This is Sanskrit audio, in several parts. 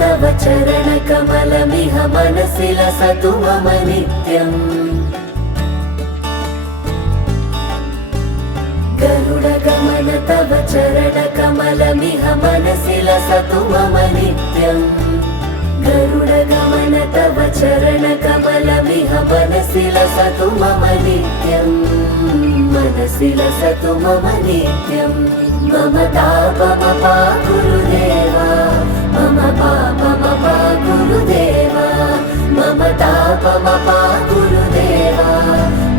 तव चरणकमलमिह मनसि लसतु मम नित्यम् गरुडगमन तव चरणकमलमिह मनसि लसतु मम नित्यम् गरुडगमन तव चरणकमलमिह मनसि लसतु मम नित्यम् मनसि लसतु मम नित्यम् मम तापमपा गुरुदेव मम पापमपा गुरुदेव मम तापमपा गुरुदेव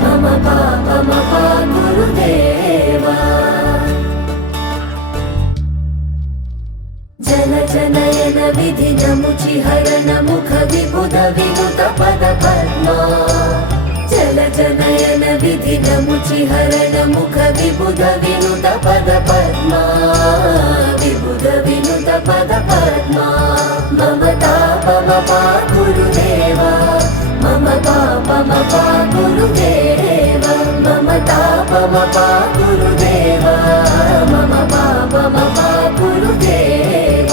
मम पापमपा गुरुदेव जन जनयन विधि नमुचि हरण मुख विबुध विनुत पद पद्मा जल जनयन विधि नमुचि हरण मुख विबुध विनुत पद पद्मा विबुध विनुत पद पद्मा मम तापमपा गुरुदेव मम पापमपा गुरुदेव मम तापमपा गुरुदेव मम पापमपा गुरुदेव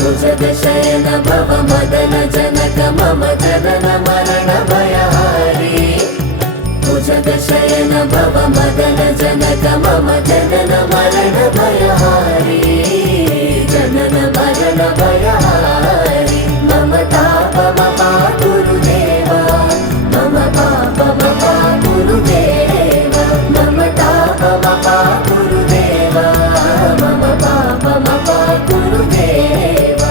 भुजगशयन भव मदन जनक मम जनन मरण भयहारी भुजगशयन भव मदन जनक मम जनन मरण भयहारी जनन मरण भयहारी मम तापमपा गुरुदेव मम पापमपा गुरुदेव मम तापमपा गुरुदेव मम पापमपा गुरुदेव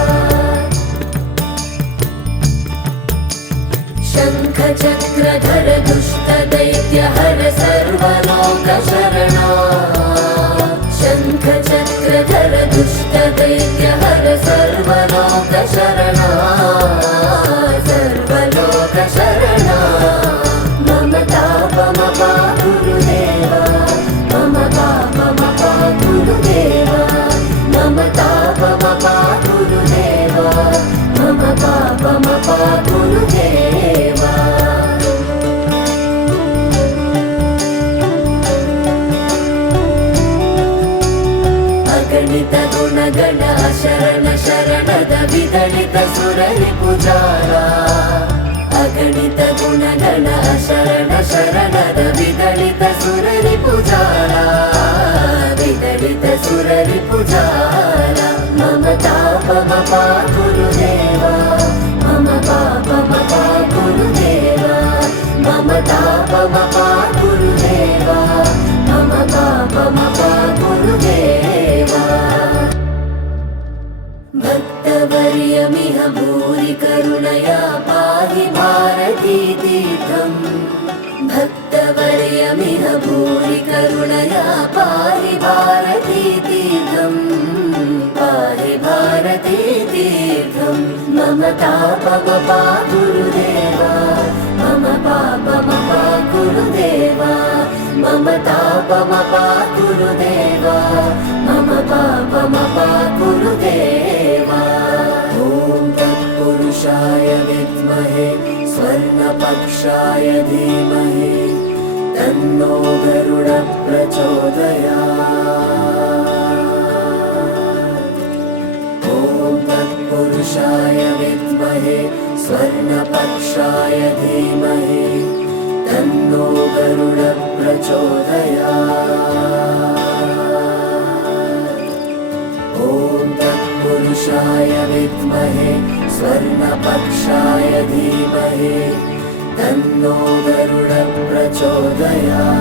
शंख चक्रधर दुष्ट दैत्य हर सर्वलोक शरणा शंख चक्रधर दुष्ट दैत्य हर सर्वलोक शरणा सर्वलोक शरणा मम तापमपा गुरुदेव मम पापमपा गुरुदेव मम तापमपा गुरुदेव मम पापमपा गुरुदेव अगणित गुणगण शरण शरणद विदलित सुररिपुजारा अगणित गुणगण शरण शरणद विदलित सुररिपुजारा विदलित सुररिपुजारा मम तापमपा गुरुदेव मम पापमपा गुरुदेव मम तापमपा गुरुदेव मम पापमपा गुरुदेव भक्तवर्यमिह भूरि करुणया पाहि भारती तीर्थम् भक्तवर्यमिह भूरि करुणया पाहि भारती तीर्थम् पाहि भारती तीर्थम् मम तापमपा गुरुदेव मम पापमपा गुरुदेव मम तापमपा गुरुदेव मम पापमपा गुरुदेव ॐ तत्पुरुषाय विद्महे स्वर्णपक्षाय धीमहि तन्नो गरुड प्रचोदयात् ॐ तत्पुरुषाय विद्महे स्वर्णपक्षाय धीमहि तन्नो गरुड प्रचोदयात् ॐ तत्पुरुषाय विद्महे स्वर्णपक्षाय धीमहि तन्नो गरुड प्रचोदयात्।